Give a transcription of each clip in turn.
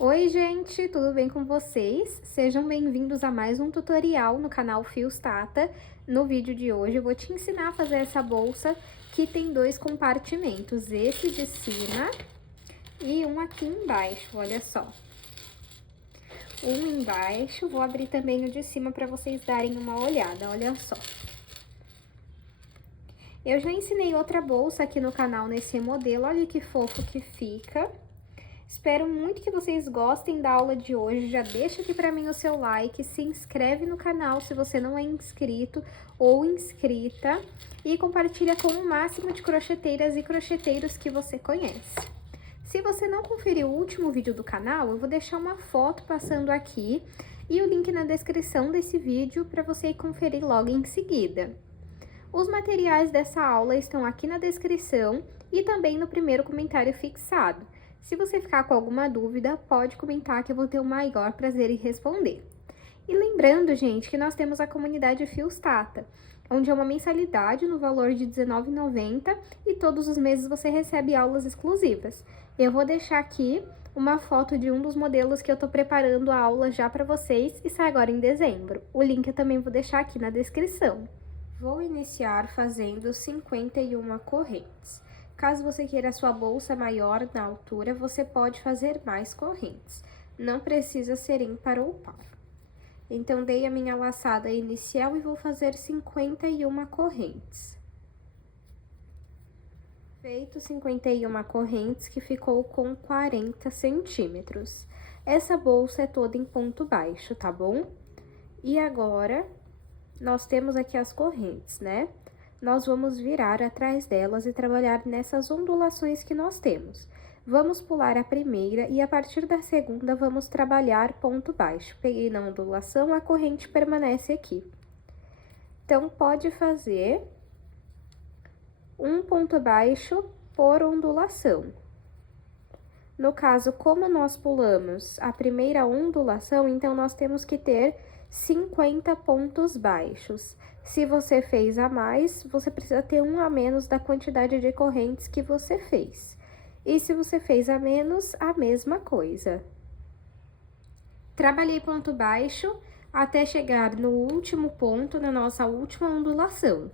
Oi gente, tudo bem com vocês? Sejam bem-vindos a mais um tutorial no canal Fios Tata. No vídeo de hoje eu vou te ensinar a fazer essa bolsa que tem dois compartimentos, esse de cima e um aqui embaixo, olha só. Um embaixo, vou abrir também o de cima para vocês darem uma olhada, olha só. Eu já ensinei outra bolsa aqui no canal nesse modelo, olha que fofo que fica. Espero muito que vocês gostem da aula de hoje, já deixa aqui pra mim o seu like, se inscreve no canal se você não é inscrito ou inscrita e compartilha com o máximo de crocheteiras e crocheteiros que você conhece. Se você não conferiu o último vídeo do canal, eu vou deixar uma foto passando aqui e o link na descrição desse vídeo para você conferir logo em seguida. Os materiais dessa aula estão aqui na descrição e também no primeiro comentário fixado. Se você ficar com alguma dúvida, pode comentar que eu vou ter o maior prazer em responder. E lembrando, gente, que nós temos a comunidade Fios Tata, onde é uma mensalidade no valor de R$19,90 e todos os meses você recebe aulas exclusivas. Eu vou deixar aqui uma foto de um dos modelos que eu tô preparando a aula já para vocês e sai agora em dezembro. O link eu também vou deixar aqui na descrição. Vou iniciar fazendo 51 correntes. Caso você queira a sua bolsa maior na altura, você pode fazer mais correntes. Não precisa ser ímpar ou par. Então, dei a minha laçada inicial e vou fazer 51 correntes. Feito 51 correntes, que ficou com 40 centímetros. Essa bolsa é toda em ponto baixo, tá bom? E agora, nós temos aqui as correntes, né? Nós vamos virar atrás delas e trabalhar nessas ondulações que nós temos. Vamos pular a primeira e a partir da segunda vamos trabalhar ponto baixo. Peguei na ondulação, a corrente permanece aqui. Então, pode fazer um ponto baixo por ondulação. No caso, como nós pulamos a primeira ondulação, então nós temos que ter 50 pontos baixos. Se você fez a mais, você precisa ter um a menos da quantidade de correntes que você fez. E se você fez a menos, a mesma coisa. Trabalhei ponto baixo até chegar no último ponto, na nossa última ondulação.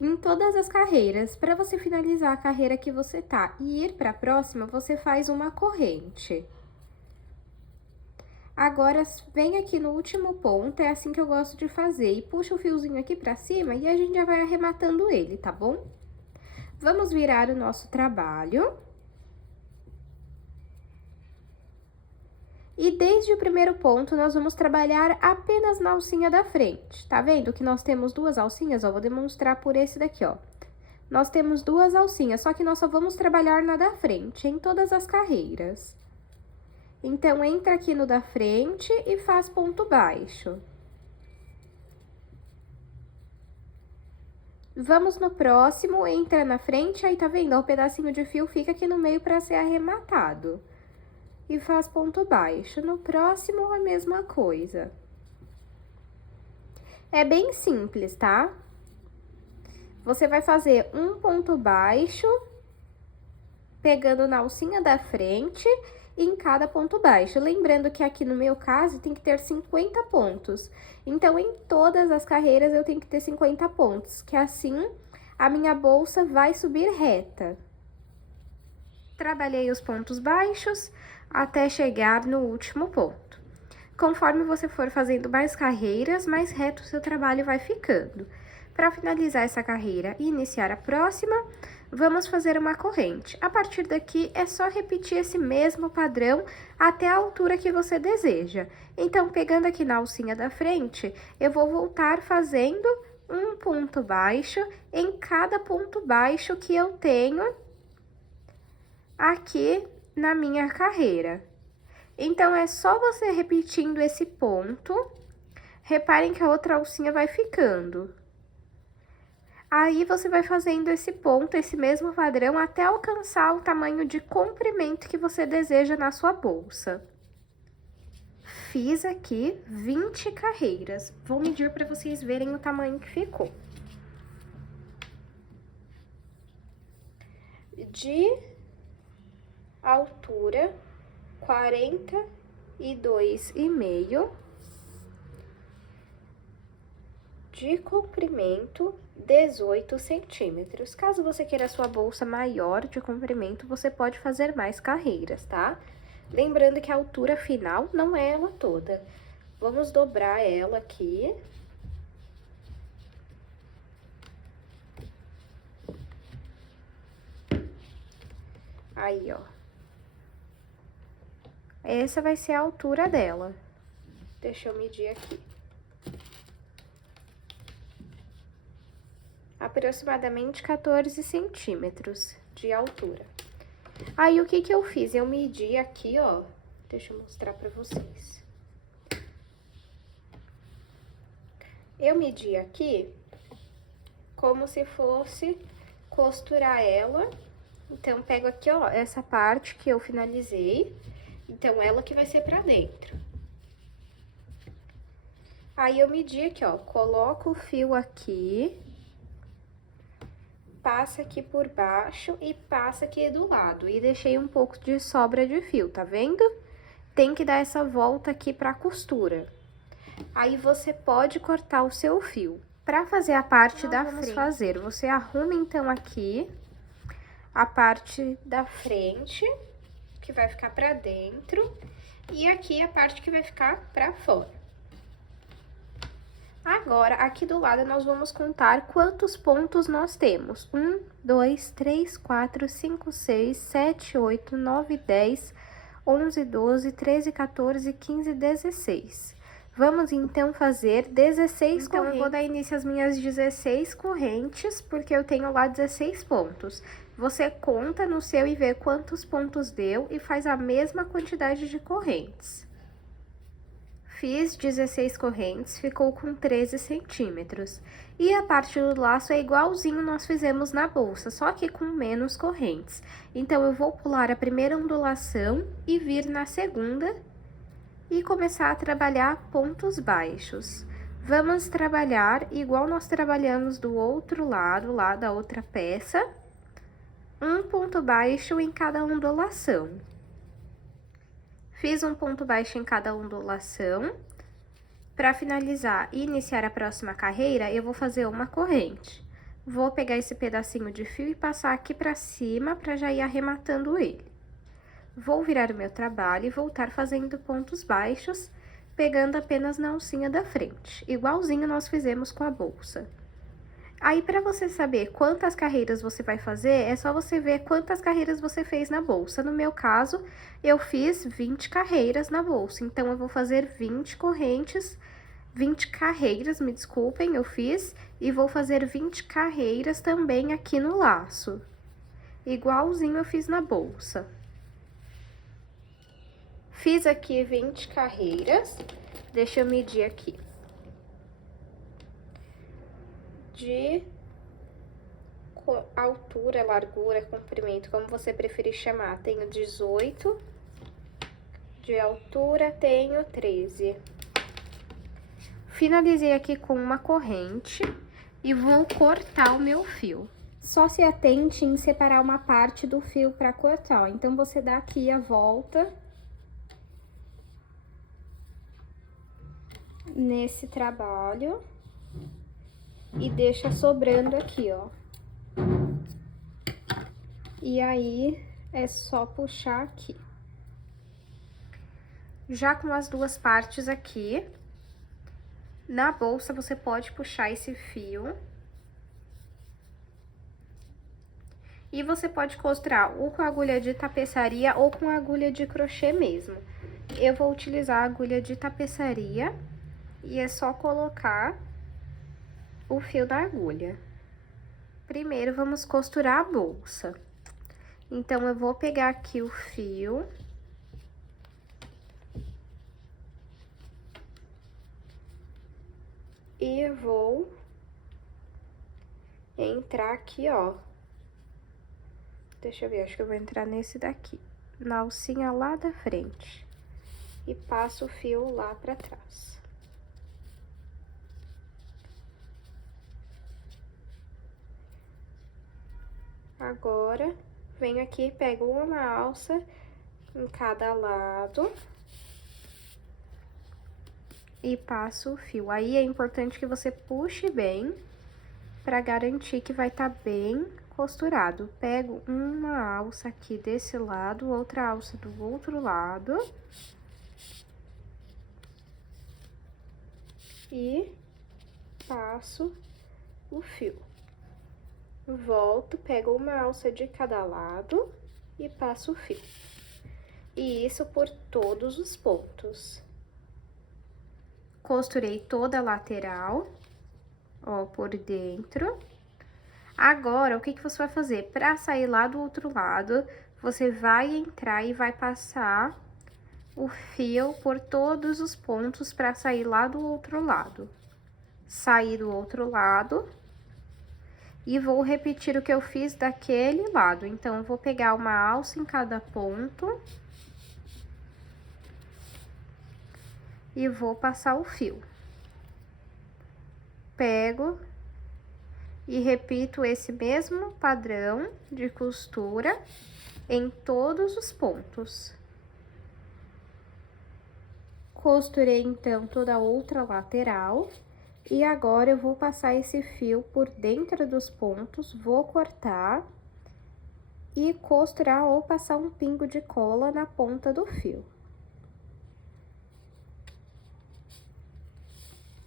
Em todas as carreiras, para você finalizar a carreira que você tá e ir para a próxima, você faz uma corrente. Agora, vem aqui no último ponto, é assim que eu gosto de fazer, e puxa o fiozinho aqui pra cima e a gente já vai arrematando ele, tá bom? Vamos virar o nosso trabalho. E desde o primeiro ponto, nós vamos trabalhar apenas na alcinha da frente. Tá vendo que nós temos duas alcinhas? Ó, vou demonstrar por esse daqui, ó. Nós temos duas alcinhas, só que nós só vamos trabalhar na da frente, em todas as carreiras. Então, entra aqui no da frente e faz ponto baixo. Vamos no próximo, entra na frente, aí tá vendo? O pedacinho de fio fica aqui no meio para ser arrematado. E faz ponto baixo. No próximo, a mesma coisa. É bem simples, tá? Você vai fazer um ponto baixo, pegando na alcinha da frente em cada ponto baixo. Lembrando que aqui no meu caso tem que ter 50 pontos. Então, em todas as carreiras eu tenho que ter 50 pontos, que assim a minha bolsa vai subir reta. Trabalhei os pontos baixos até chegar no último ponto. Conforme você for fazendo mais carreiras, mais reto o seu trabalho vai ficando. Para finalizar essa carreira e iniciar a próxima, vamos fazer uma corrente. A partir daqui, é só repetir esse mesmo padrão até a altura que você deseja. Então, pegando aqui na alcinha da frente, eu vou voltar fazendo um ponto baixo em cada ponto baixo que eu tenho aqui na minha carreira. Então, é só você repetindo esse ponto. Reparem que a outra alcinha vai ficando. Aí, você vai fazendo esse ponto, esse mesmo padrão, até alcançar o tamanho de comprimento que você deseja na sua bolsa. Fiz aqui 20 carreiras. Vou medir para vocês verem o tamanho que ficou. De altura, 42,5 de comprimento, 18 centímetros. Caso você queira a sua bolsa maior de comprimento, você pode fazer mais carreiras, tá? Lembrando que a altura final não é ela toda. Vamos dobrar ela aqui. Aí, ó. Essa vai ser a altura dela. Deixa eu medir aqui. Aproximadamente 14 centímetros de altura. Aí, o que que eu fiz? Eu medi aqui, ó. Deixa eu mostrar pra vocês. Eu medi aqui como se fosse costurar ela. Então, pego aqui, ó, essa parte que eu finalizei. Então, ela que vai ser pra dentro. Aí, eu medi aqui, ó, coloco o fio aqui, passa aqui por baixo e passa aqui do lado. E deixei um pouco de sobra de fio, tá vendo? Tem que dar essa volta aqui pra costura. Aí, você pode cortar o seu fio. Pra fazer a parte da frente, você arruma, então, aqui a parte da frente, que vai ficar pra dentro, e aqui a parte que vai ficar pra fora. Agora, aqui do lado, nós vamos contar quantos pontos nós temos. 1, 2, 3, 4, 5, 6, 7, 8, 9, 10, 11, 12, 13, 14, 15, 16. Vamos, então, fazer 16 correntes. Então, eu vou dar início às minhas 16 correntes, porque eu tenho lá 16 pontos. Você conta no seu e vê quantos pontos deu e faz a mesma quantidade de correntes. Fiz 16 correntes, ficou com 13 centímetros. E a parte do laço é igualzinho nós fizemos na bolsa, só que com menos correntes. Então, eu vou pular a primeira ondulação e vir na segunda e começar a trabalhar pontos baixos. Vamos trabalhar igual nós trabalhamos do outro lado, lá da outra peça. Um ponto baixo em cada ondulação. Fiz um ponto baixo em cada ondulação. Para finalizar e iniciar a próxima carreira, eu vou fazer uma corrente. Vou pegar esse pedacinho de fio e passar aqui para cima para já ir arrematando ele. Vou virar o meu trabalho e voltar fazendo pontos baixos, pegando apenas na alcinha da frente, igualzinho nós fizemos com a bolsa. Aí, para você saber quantas carreiras você vai fazer, é só você ver quantas carreiras você fez na bolsa. No meu caso, eu fiz 20 carreiras na bolsa, então eu vou fazer 20 correntes, 20 carreiras, me desculpem, eu fiz, e vou fazer 20 carreiras também aqui no laço, igualzinho eu fiz na bolsa. Fiz aqui 20 carreiras, deixa eu medir aqui. De altura, largura, comprimento, como você preferir chamar, tenho 18, de altura tenho 13. Finalizei aqui com uma corrente e vou cortar o meu fio. Só se atente em separar uma parte do fio para cortar, ó. Então, você dá aqui a volta nesse trabalho e deixa sobrando aqui, ó. E aí, é só puxar aqui. Já com as duas partes aqui, na bolsa você pode puxar esse fio. E você pode costurar ou com agulha de tapeçaria ou com agulha de crochê mesmo. Eu vou utilizar a agulha de tapeçaria e é só colocar o fio da agulha. Primeiro, vamos costurar a bolsa. Então, eu vou pegar aqui o fio. E vou entrar aqui, ó. Deixa eu ver, acho que eu vou entrar nesse daqui, na alcinha lá da frente. E passo o fio lá pra trás. Agora, venho aqui, pego uma alça, em cada lado. E passo o fio. Aí é importante que você puxe bem para garantir que vai estar bem costurado. Pego uma alça aqui desse lado, outra alça do outro lado. E passo o fio. Volto, pego uma alça de cada lado e passo o fio. E isso por todos os pontos. Costurei toda a lateral, ó, por dentro. Agora, o que que você vai fazer? Pra sair lá do outro lado, você vai entrar e vai passar o fio por todos os pontos pra sair lá do outro lado. Sair do outro lado. E vou repetir o que eu fiz daquele lado. Então, eu vou pegar uma alça em cada ponto. E vou passar o fio. Pego e repito esse mesmo padrão de costura em todos os pontos. Costurei, então, toda a outra lateral. E agora, eu vou passar esse fio por dentro dos pontos, vou cortar e costurar ou passar um pingo de cola na ponta do fio.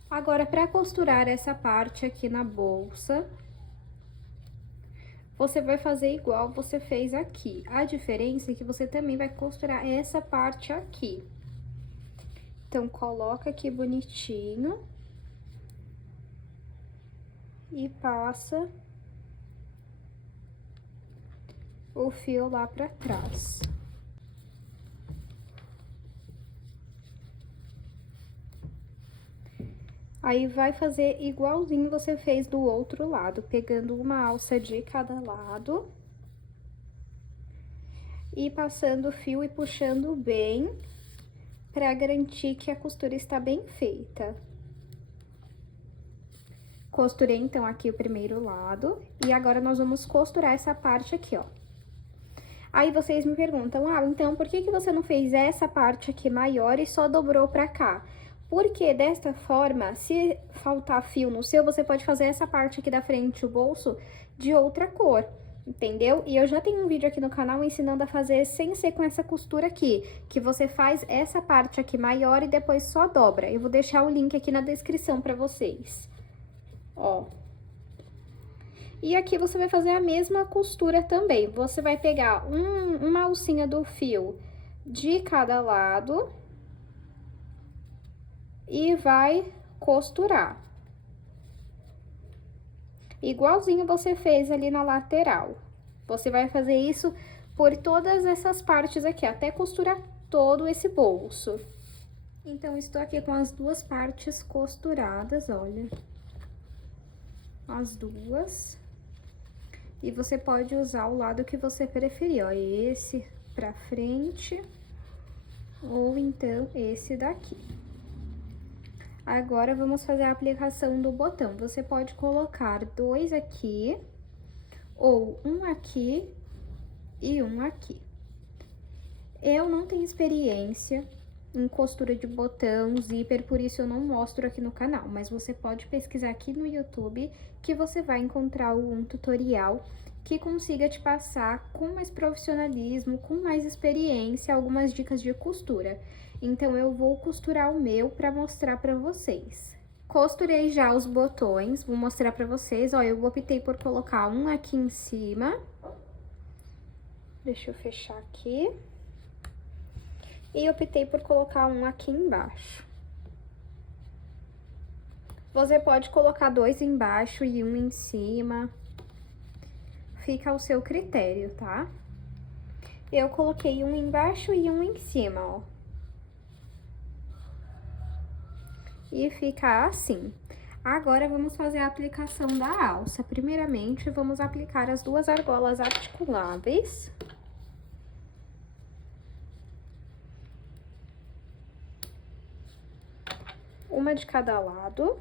Agora, para costurar essa parte aqui na bolsa, você vai fazer igual você fez aqui. A diferença é que você também vai costurar essa parte aqui. Então, coloca aqui bonitinho. E passa o fio lá pra trás. Aí, vai fazer igualzinho você fez do outro lado, pegando uma alça de cada lado. E passando o fio e puxando bem, pra garantir que a costura está bem feita. Costurei, então, aqui o primeiro lado, e agora nós vamos costurar essa parte aqui, ó. Aí, vocês me perguntam, ah, então, por que que você não fez essa parte aqui maior e só dobrou pra cá? Porque, desta forma, se faltar fio no seu, você pode fazer essa parte aqui da frente, o bolso, de outra cor, entendeu? E eu já tenho um vídeo aqui no canal ensinando a fazer sem ser com essa costura aqui, que você faz essa parte aqui maior e depois só dobra. Eu vou deixar o link aqui na descrição pra vocês. Ó. E aqui você vai fazer a mesma costura também. Você vai pegar uma alcinha do fio de cada lado e vai costurar. Igualzinho você fez ali na lateral. Você vai fazer isso por todas essas partes aqui, até costurar todo esse bolso. Então, estou aqui com as duas partes costuradas, olha. As duas. E você pode usar o lado que você preferir, ó, esse pra frente, ou então esse daqui. Agora, vamos fazer a aplicação do botão. Você pode colocar dois aqui, ou um aqui e um aqui. Eu não tenho experiência em costura de botão, zíper, por isso eu não mostro aqui no canal, mas você pode pesquisar aqui no YouTube que você vai encontrar um tutorial que consiga te passar com mais profissionalismo, com mais experiência, algumas dicas de costura. Então, eu vou costurar o meu pra mostrar pra vocês. Costurei já os botões, vou mostrar pra vocês, ó, eu optei por colocar um aqui em cima. Deixa eu fechar aqui. E optei por colocar um aqui embaixo. Você pode colocar dois embaixo e um em cima. Fica ao seu critério, tá? Eu coloquei um embaixo e um em cima, ó. E fica assim. Agora, vamos fazer a aplicação da alça. Primeiramente, vamos aplicar as duas argolas articuláveis. Uma de cada lado.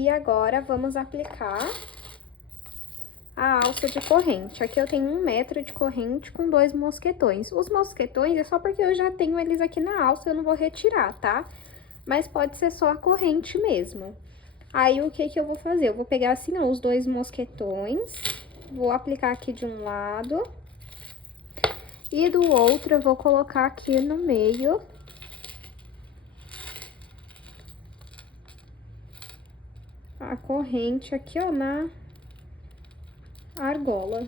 E agora, vamos aplicar a alça de corrente. Aqui eu tenho 1 metro de corrente com 2 mosquetões. Os mosquetões é só porque eu já tenho eles aqui na alça, eu não vou retirar, tá? Mas pode ser só a corrente mesmo. Aí, o que que eu vou fazer? Eu vou pegar assim, ó, os 2 mosquetões, vou aplicar aqui de um lado, e do outro eu vou colocar aqui no meio a corrente aqui, ó, na argola.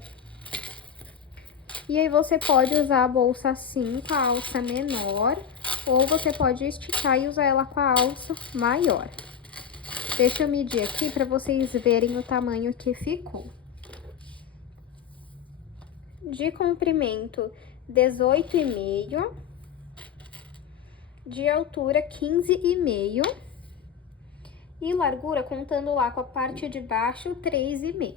E aí, você pode usar a bolsa assim, com a alça menor, ou você pode esticar e usar ela com a alça maior. Deixa eu medir aqui para vocês verem o tamanho que ficou. De comprimento, 18,5. De altura, 15,5. E largura, contando lá com a parte de baixo, 3,5.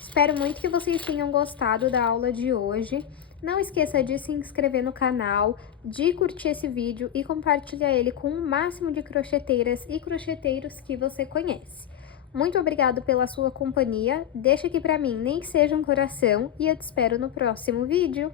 Espero muito que vocês tenham gostado da aula de hoje. Não esqueça de se inscrever no canal, de curtir esse vídeo e compartilhar ele com o máximo de crocheteiras e crocheteiros que você conhece. Muito obrigado pela sua companhia, deixa aqui pra mim nem que seja um coração e eu te espero no próximo vídeo.